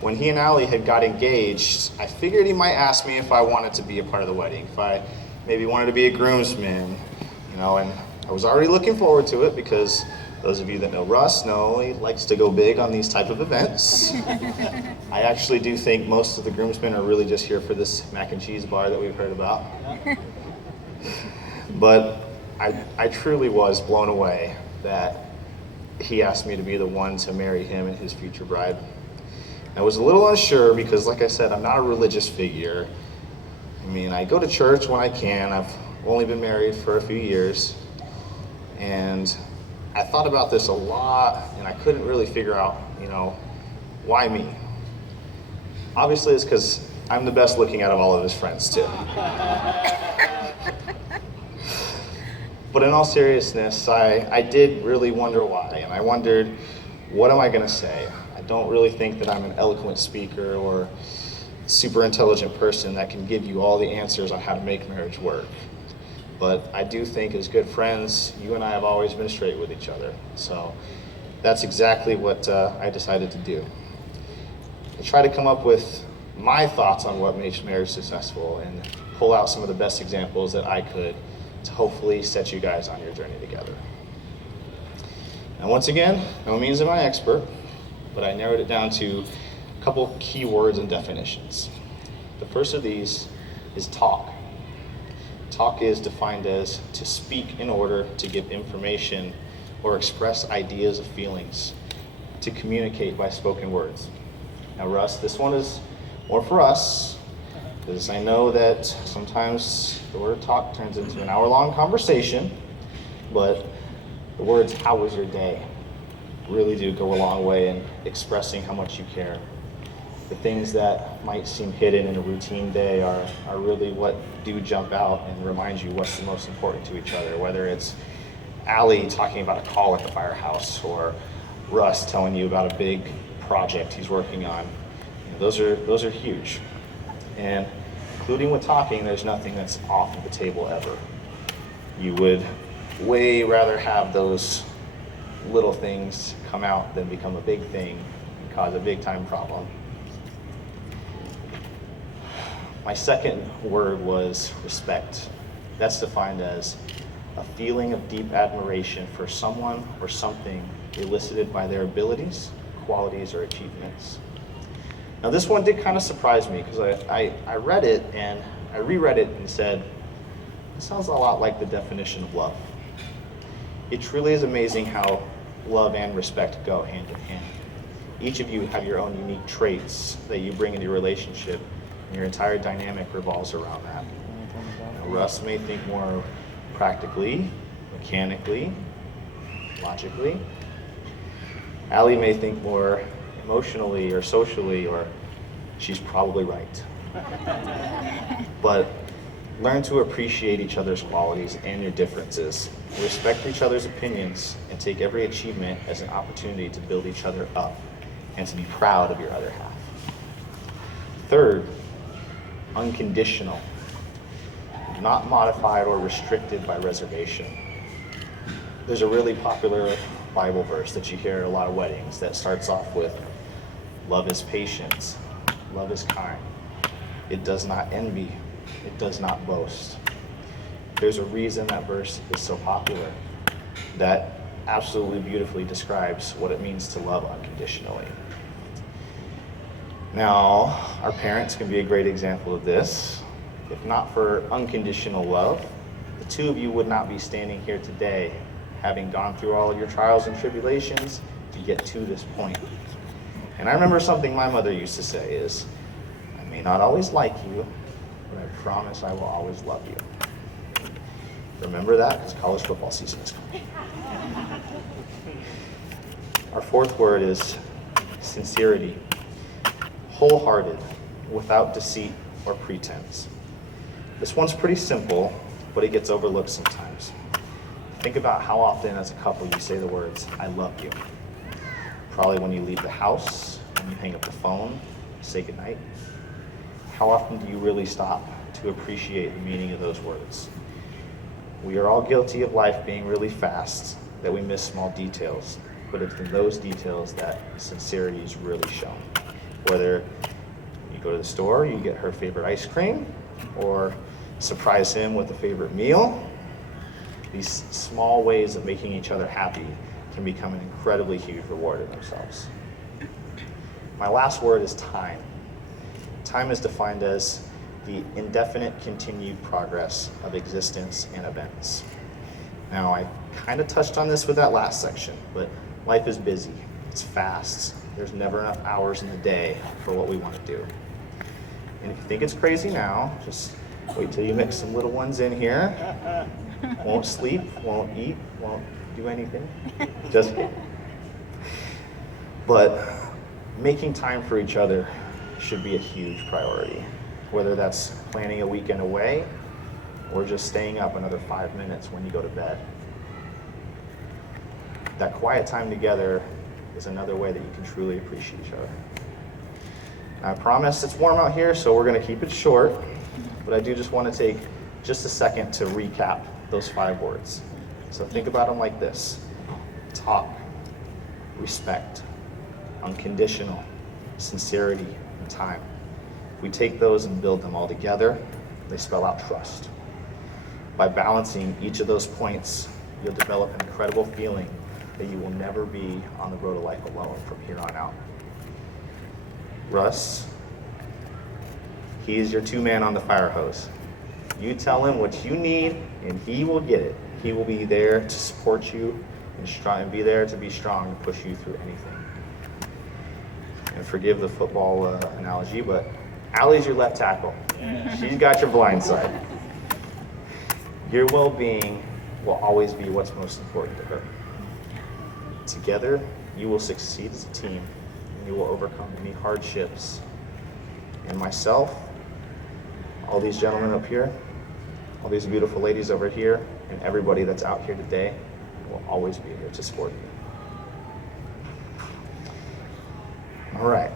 when he and Ali had got engaged, I figured he might ask me if I wanted to be a part of the wedding, if I maybe wanted to be a groomsman, and I was already looking forward to it because those of you that know Russ know he likes to go big on these type of events. I actually do think most of the groomsmen are really just here for this mac and cheese bar that we've heard about. But I truly was blown away that he asked me to be the one to marry him and his future bride. I was a little unsure because, like I said, I'm not a religious figure. I mean, I go to church when I can. I've only been married for a few years. And I thought about this a lot, and I couldn't really figure out, why me? Obviously, it's because I'm the best looking out of all of his friends, too. But in all seriousness, I did really wonder why, and I wondered, what am I going to say? I don't really think that I'm an eloquent speaker or super intelligent person that can give you all the answers on how to make marriage work. But I do think as good friends, you and I have always been straight with each other. So that's exactly what I decided to do. I try to come up with my thoughts on what makes marriage successful and pull out some of the best examples that I could to hopefully set you guys on your journey together. Now once again, no means am I an expert, but I narrowed it down to a couple key words and definitions. The first of these is talk. Talk is defined as to speak in order to give information or express ideas or feelings, to communicate by spoken words. Now Russ, this one is more for us, because I know that sometimes the word talk turns into an hour-long conversation, but the words, how was your day, really do go a long way in expressing how much you care. The things that might seem hidden in a routine day are really what do jump out and remind you what's the most important to each other, whether it's Ali talking about a call at the firehouse or Russ telling you about a big project he's working on. Those are huge. And including with talking, there's nothing that's off of the table ever. You would way rather have those little things come out than become a big thing and cause a big time problem. My second word was respect. That's defined as a feeling of deep admiration for someone or something elicited by their abilities, qualities, or achievements. Now this one did kind of surprise me because I read it and I reread it and said, it sounds a lot like the definition of love. It truly is amazing how love and respect go hand in hand. Each of you have your own unique traits that you bring into your relationship, and your entire dynamic revolves around that. Now, Russ may think more practically, mechanically, logically. Ali may think more emotionally or socially, or she's probably right. But learn to appreciate each other's qualities and your differences. Respect each other's opinions and take every achievement as an opportunity to build each other up and to be proud of your other half. Third, unconditional, not modified or restricted by reservation. There's a really popular Bible verse that you hear at a lot of weddings that starts off with, love is patient, love is kind, it does not envy, it does not boast. There's a reason that verse is so popular. That absolutely beautifully describes what it means to love unconditionally. Now, our parents can be a great example of this. If not for unconditional love, the two of you would not be standing here today, having gone through all of your trials and tribulations to get to this point. And I remember something my mother used to say is, I may not always like you, but I promise I will always love you. Remember that, because college football season is coming. Our fourth word is sincerity. Wholehearted, without deceit or pretense. This one's pretty simple, but it gets overlooked sometimes. Think about how often as a couple you say the words, I love you. Probably when you leave the house, when you hang up the phone, say goodnight. How often do you really stop to appreciate the meaning of those words? We are all guilty of life being really fast, that we miss small details, but it's in those details that sincerity is really shown. Whether you go to the store, you get her favorite ice cream, or surprise him with a favorite meal. These small ways of making each other happy can become an incredibly huge reward in themselves. My last word is time. Time is defined as the indefinite continued progress of existence and events. Now, I kind of touched on this with that last section, but life is busy, it's fast, there's never enough hours in the day for what we want to do. And if you think it's crazy now, just wait till you mix some little ones in here. Won't sleep, won't eat, won't do anything. Just kidding. But making time for each other should be a huge priority, whether that's planning a weekend away or just staying up another 5 minutes when you go to bed. That quiet time together is another way that you can truly appreciate each other. I promise it's warm out here, so we're going to keep it short, but I do just want to take just a second to recap those 5 words. So think about them like this: talk, respect, unconditional, sincerity, and time. If we take those and build them all together, they spell out trust. By balancing each of those points, you'll develop an incredible feeling that you will never be on the road of life alone from here on out. Russ, he is your 2-man on the fire hose. You tell him what you need and he will get it. He will be there to support you and be there to be strong and push you through anything. And forgive the football analogy, but Allie's your left tackle. She's got your blind side. Your well-being will always be what's most important to her. Together, you will succeed as a team, and you will overcome any hardships. And myself, all these gentlemen up here, all these beautiful ladies over here, and everybody that's out here today will always be here to support you. All right,